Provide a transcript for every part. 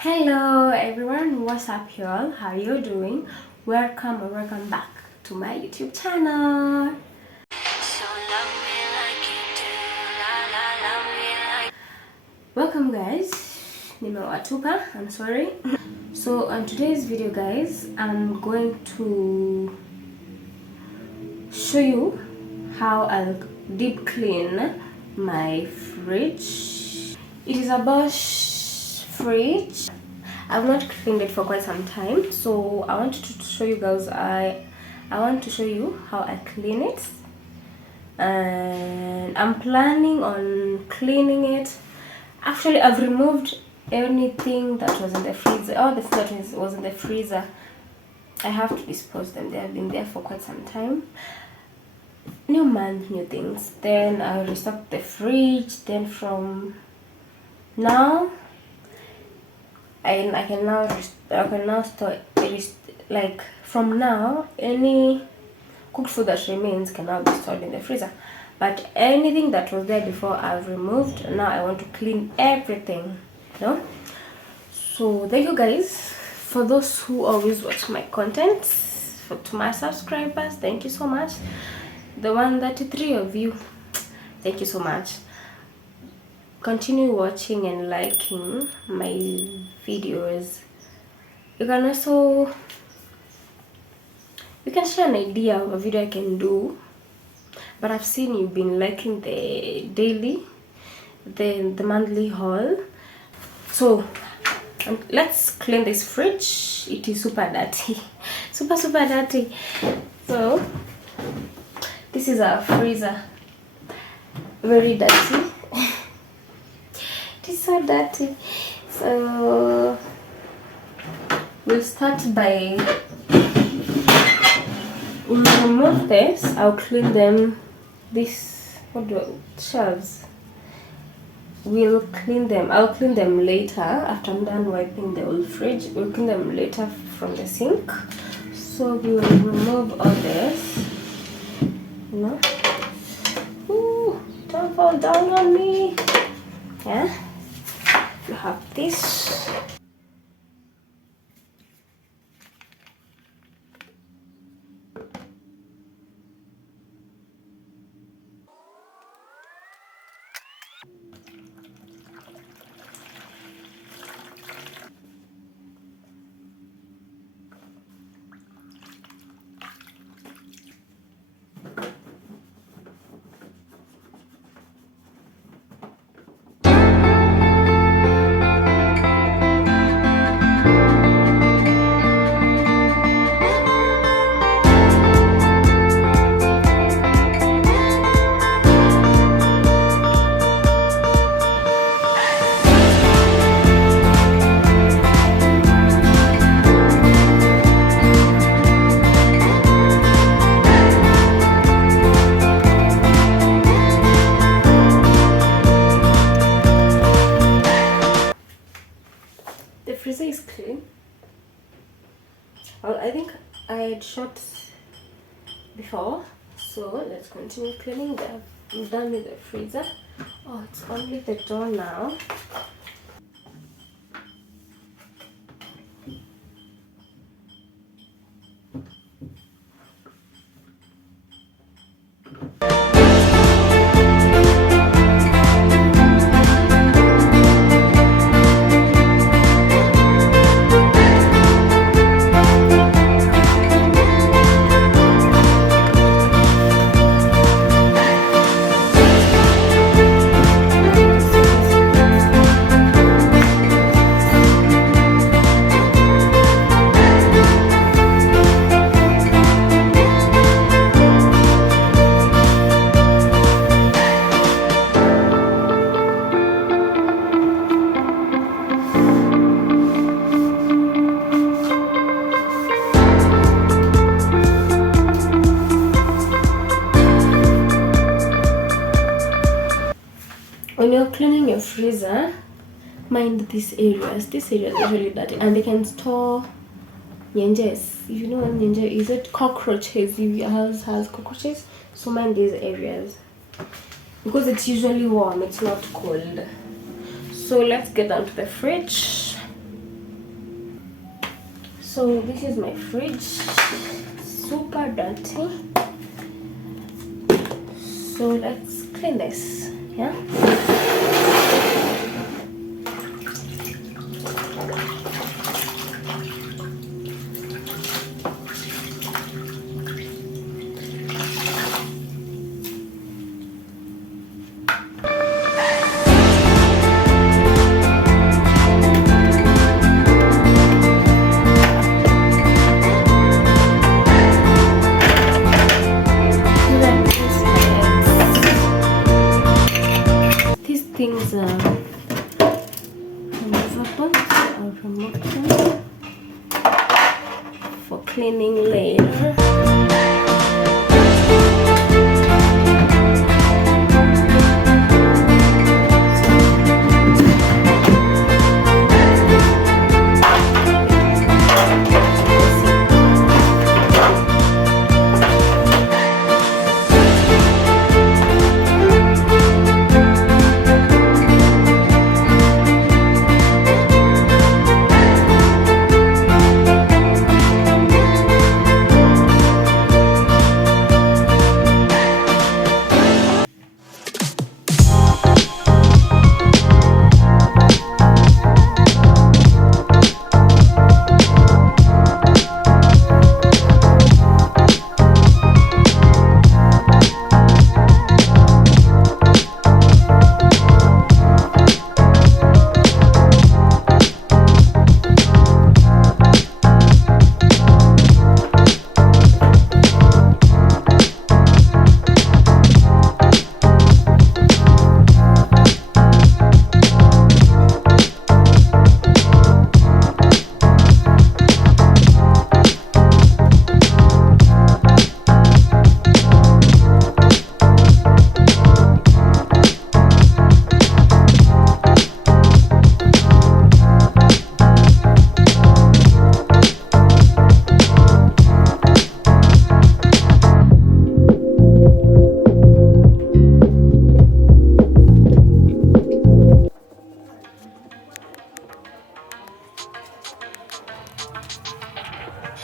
Hello everyone, what's up y'all? How you doing? Welcome or welcome back to my YouTube channel. Welcome guys. Nimewatupa, I'm sorry. So on today's video guys, I'm going to show you how I'll deep clean my fridge. It is a Bosch fridge. I've not cleaned it for quite some time, so I wanted to show you guys. I want to show you how I clean it, and I'm planning on cleaning it. Actually, I've removed anything that was in the freezer. All the food that was in the freezer, I have to dispose them. They have been there for quite some time. New month, new things. Then I restock the fridge. Then from now, I can now store it. Like from now, any cooked food that remains can now be stored in the freezer. But anything that was there before, I've removed. Now I want to clean everything, you know. So thank you guys for those who always watch my content. To my subscribers, thank you so much. The 133 of you, thank you so much. Continue watching and liking my videos. You can share an idea of a video I can do. But I've seen you've been liking the daily, the monthly haul. So let's clean this fridge. It is super dirty. super dirty. So this is our freezer. Very dirty. It is so dirty. So we'll start by, we'll remove this. I'll clean them. Shelves. We'll clean them. I'll clean them later after I'm done wiping the old fridge. We'll clean them later from the sink. So we will remove all this. You know? Ooh, don't fall down on me. Yeah. You have this. Freezer is clean. Well, I think I had shot before, so let's continue cleaning. I'm done with the freezer. Oh, it's only the door now. When you're cleaning your freezer, mind these areas. These areas are really dirty, and they can store nyenjes. If you know what nyenje is, it cockroaches. If your house has cockroaches, so mind these areas because it's usually warm. It's not cold. So let's get down to the fridge. So this is my fridge, super dirty. So let's clean this, yeah. These things are removable. I'll remove them for cleaning later.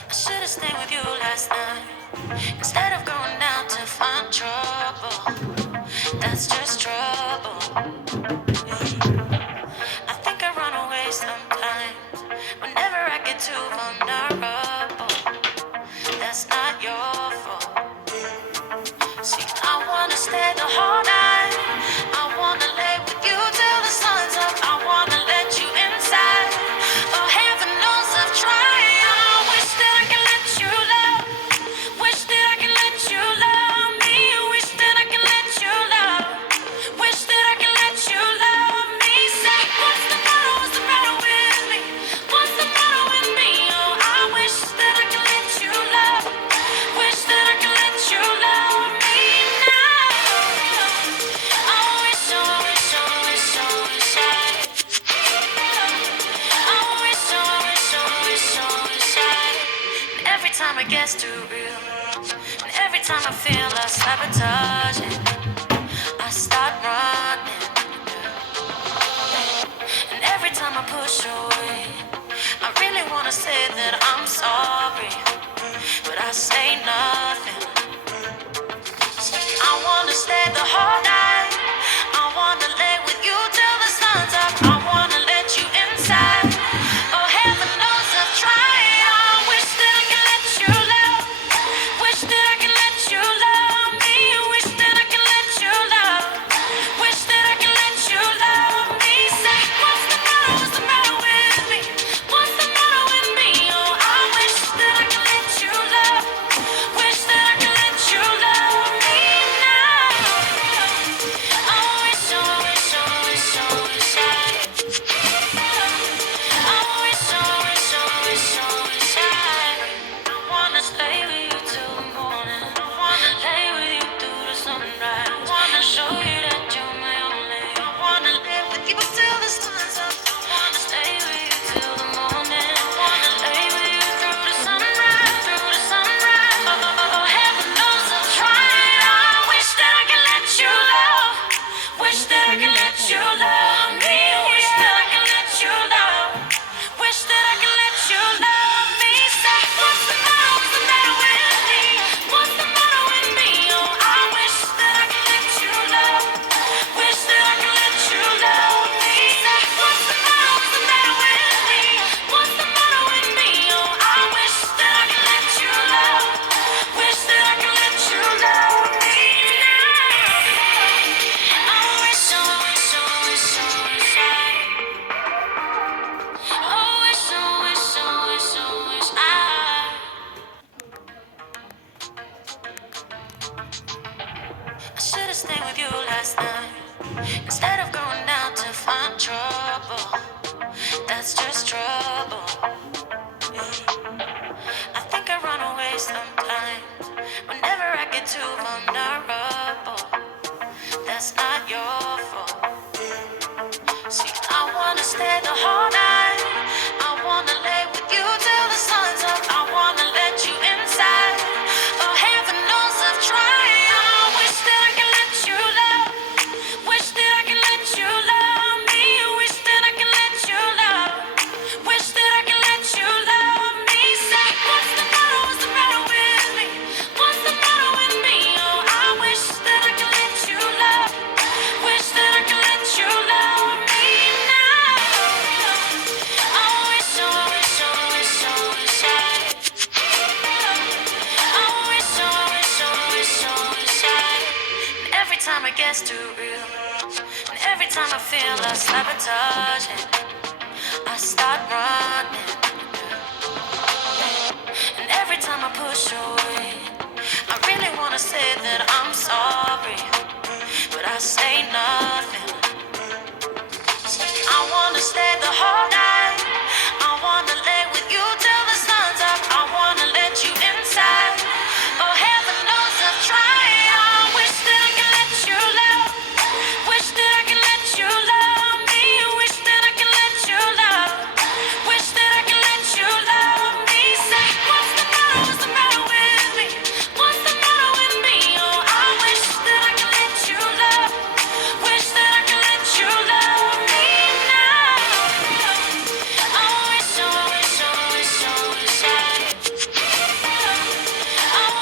I should've stayed with you last night instead of going out to find trouble. That's just trouble. I think I run away sometimes whenever I get too vulnerable. That's not your fault. See, I wanna stay the whole night. I wanna lay with you till the sun's up. I wanna let you inside. Oh, heaven knows I've tried. I wish that I could let you love. Wish that I could let you love me. Wish that I could let you love. Wish that I could let you love me. Say, what's the matter? What's the matter with me? What's the matter with me? Oh, I wish that I could let you love. Wish that I could let you love me now. I wish, I wish, I wish, I wish I wish, I wish, I wish, I wish And every time it gets too real, and every time I feel I sabotage it, I start running. And every time I push away, I really wanna say that I'm sorry, but I say nothing. I wanna stay the whole night. I wanna lay with you till the sun's up. I wanna let you inside. Oh, heaven knows I've tried. I wish that I could let you love. Wish that I could let you love me. Wish that I could let you love. Wish that I could let you love me. Say, what's the matter? What's the matter with me? What's the matter with me? Oh, I wish that I could let you love. Wish that I could let you love me now. stay the whole night. I wanna lay with you till the sun's up. I wanna let you inside. Oh, heaven knows I've tried. I wish that I could let you love. Wish that I could let you love me. Wish that I could let you love. Wish that I could let you love me. Say, what's the matter? What's the matter with me? What's the matter with me? Oh, I wish that I could let you love. Wish that I could let you love me now. I wish, oh, wish, oh, wish, oh, wish I wish, oh, wish, oh, wish, oh, wish And every time it gets too real, and every time I feel I sabotage it, I start running. And every time I push away, I really wanna say that I'm sorry, but I say nothing. I wanna stay the whole night. I wanna lay with you till the sun's up. I wanna let you inside. Oh, heaven knows I've tried. I wish that I could let you love. Wish that I could let you love me. Wish that I could let you love. Wish that I could let you love me. Say, what's the matter? What's the matter with me? What's the matter with me? Oh, I wish that I could let you love. Wish that I could let you love me now. I wish, oh, wish, oh, wish, oh, wish I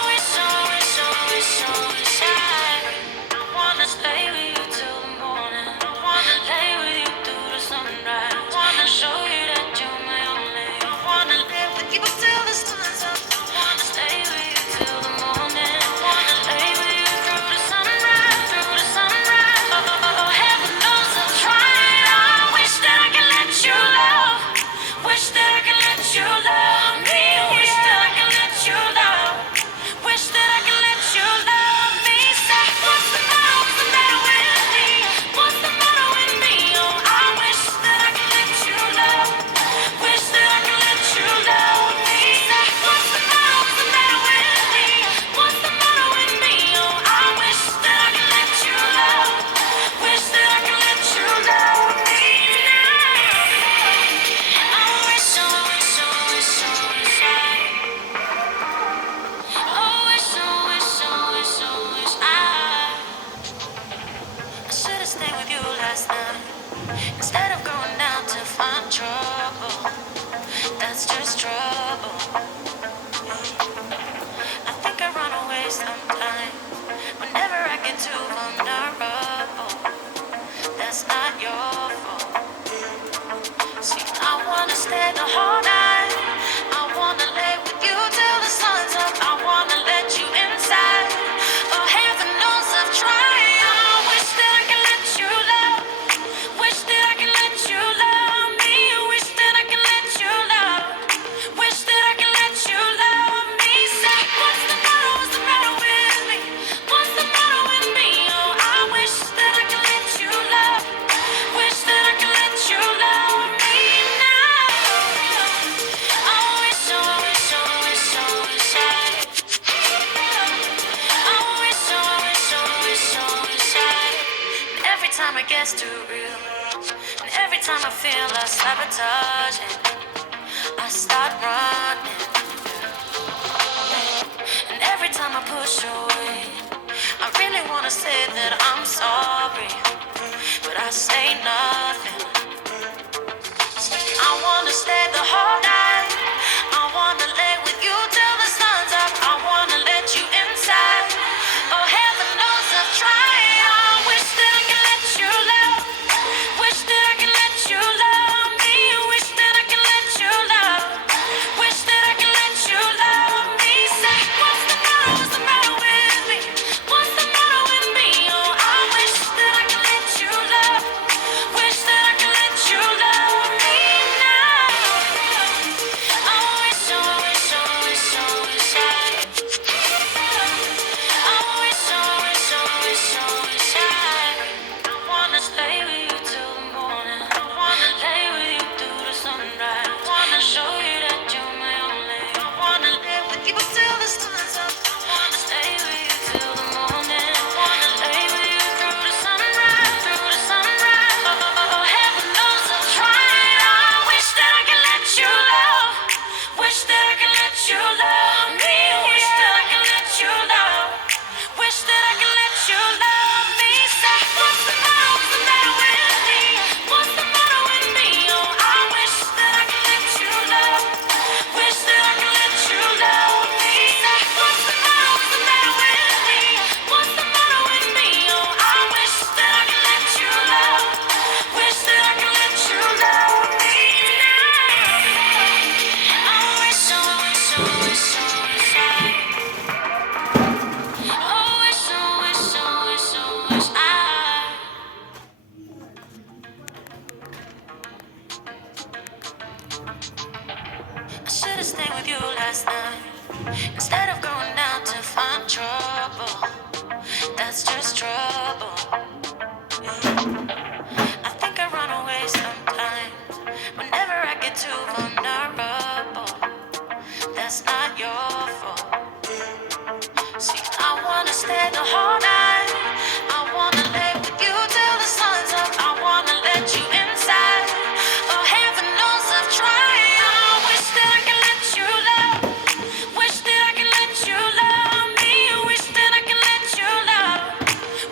wish, oh, wish, oh, wish, oh, wish I wanna stay with you till the morning. I wanna lay with you through the sunrise. I wanna show you that you're my only. I wanna live with you till the sun's up. I wanna stay with you till the morning. I wanna lay with you through the sunrise, through the sunrise. Oh, heaven knows I've tried. I wish that I could let you love. Wish that I could let you love me. Wish that I could let you love. Wish that I could let you love me. Say, what's the matter? What's the matter with me? What's the matter with me? Oh, I wish that I could let you love. Wish that I could let you love me. Say, what's the matter? What's the matter with me? What's the matter with me? Oh, I wish that I could let you love. Wish that I could let you love me now. I wish, oh, wish, oh, wish, oh, wish oh, wish, oh, wish, oh, wish, oh, wish I should've stayed with you last night instead of going down to find trouble. That's just trouble. I think I run away sometimes whenever I get too vulnerable. That's not your fault. See, I wanna stay the whole night. I wanna lay with you till the sun's up. I wanna let you inside. Oh, heaven knows I've tried. I wish that I could let you love. Wish that I could let you love me. Wish that I could let you love. Wish that I could let you love me. Say, what's the matter? What's the matter with me? What's the matter with me? Oh, I wish that I could let you love. Wish that I could let you love me now. I wish, oh, wish, oh, wish, oh, wish I wish, oh, wish, oh, wish, oh, wish And every time it gets too real, and every time I feel I sabotage it, I start running. And every time I push away, I really wanna say that I'm sorry, but I say nothing. I wanna stay the whole night. I wanna lay with you till the sun's up. I wanna let you inside. Oh, heaven knows I've tried. I wish that I could let you love. Wish that I could let you love me. Wish that I could let you love. Wish that I could let you love me. Say, what's the matter? What's the matter with me? What's the matter with me? Oh, I wish that I could let you love. Wish should've stayed with you last night instead of going out to find trouble. That's just trouble. I think I run away sometimes whenever I get too vulnerable. That's not your fault. See, I wanna stay the whole night. I wanna lay with you till the sun's up. I wanna let you inside. Oh, heaven knows I've tried. I wish that I could let you love. Wish that I could let you love me. Wish that I could let you love.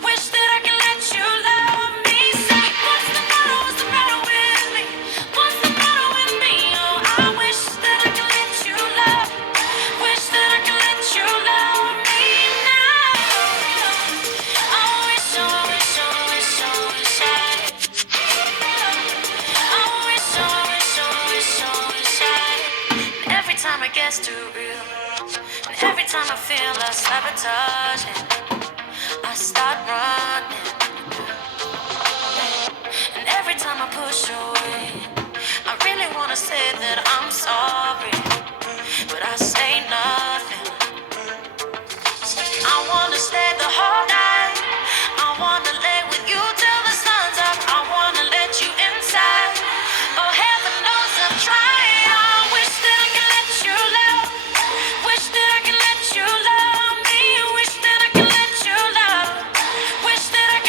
Wish that I could let you love me. Say, what's the matter? What's the matter with me? What's the matter with me? Oh, I wish that I could let you love. Wish that I could let you love me now. I wish, I wish, I wish, I wish I wish, I wish, I wish, I wish And every time it gets too real, and every time I feel like sabotaging, I start running. And every time I push away, I really wanna say that I'm sorry, but I say nothing. I wanna stay the whole night. I wanna lay with you till the sun's up. I wanna let you inside. Oh, heaven knows I've tried. I wish that I could let you love. Wish that I could let you love me. Wish that I could let you love. Wish that I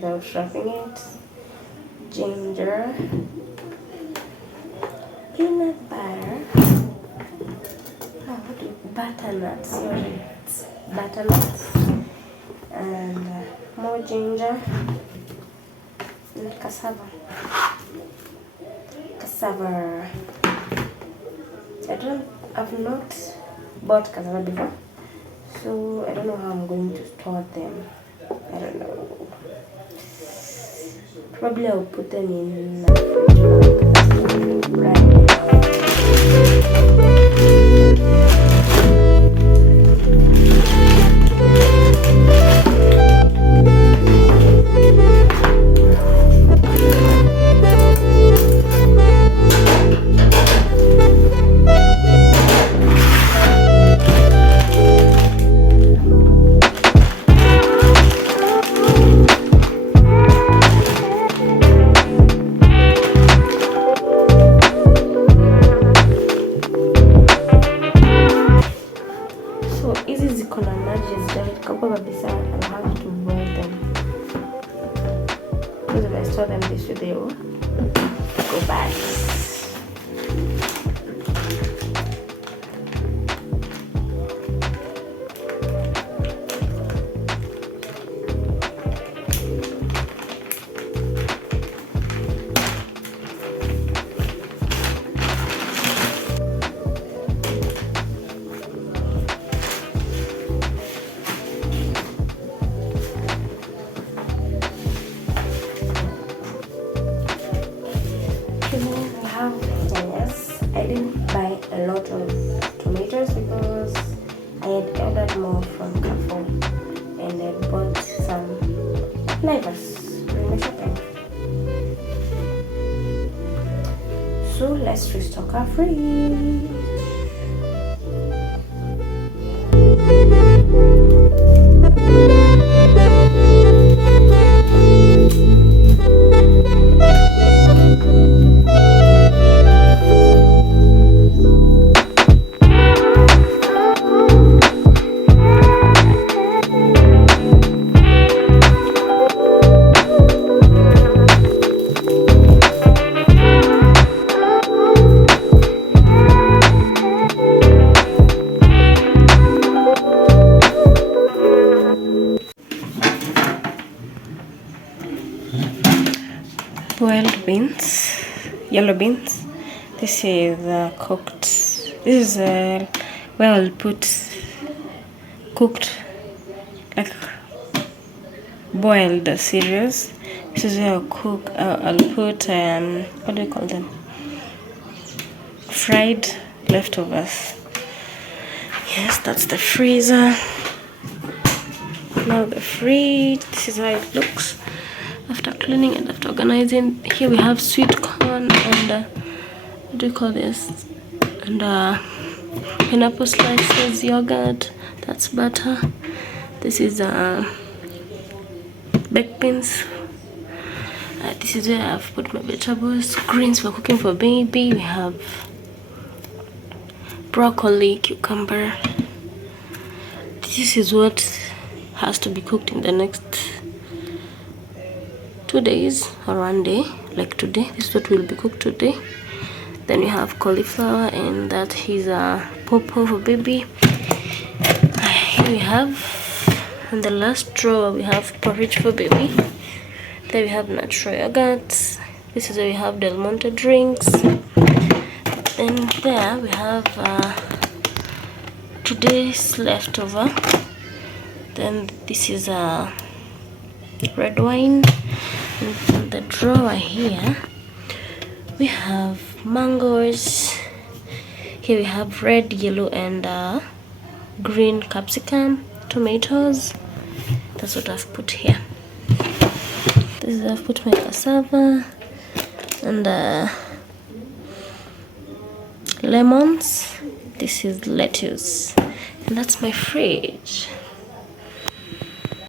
without wrapping it. Ginger, peanut butter, butternut, sorry, it's butternut, and more ginger, and cassava. I've not bought cassava before, so I don't know how I'm going to store them. I don't know. Probably I'll put them in the fridge right now. I'll have to boil them, because if I store them this way they will go bad. Yes, I didn't buy a lot of tomatoes because I had ordered more from Carrefour, and I bought some flavors during my shopping. So let's restock our fridge. Boiled beans, yellow beans. This is cooked. This is where I'll put cooked, like boiled cereals. This is where I'll put what do you call them? Fried leftovers. Yes, that's the freezer. Now the fridge. This is how it looks after cleaning and after organizing. Here we have sweet corn and what do you call this? And pineapple slices, yogurt. That's butter. This is baked beans. This is where I've put my vegetables. Greens for cooking for baby. We have broccoli, cucumber. This is what has to be cooked in the next 2 days or 1 day, like today. This is what will be cooked today. Then we have cauliflower, and that is a pawpaw for baby. Here we have, in the last drawer, we have porridge for baby. There we have natural yogurt. This is where we have Del Monte drinks. Then there we have today's leftover. Then this is a red wine. And in the drawer here we have mangoes. Here we have red, yellow, and green capsicum, tomatoes. That's what I've put here. This is I've put my cassava and lemons. This is lettuce, and that's my fridge.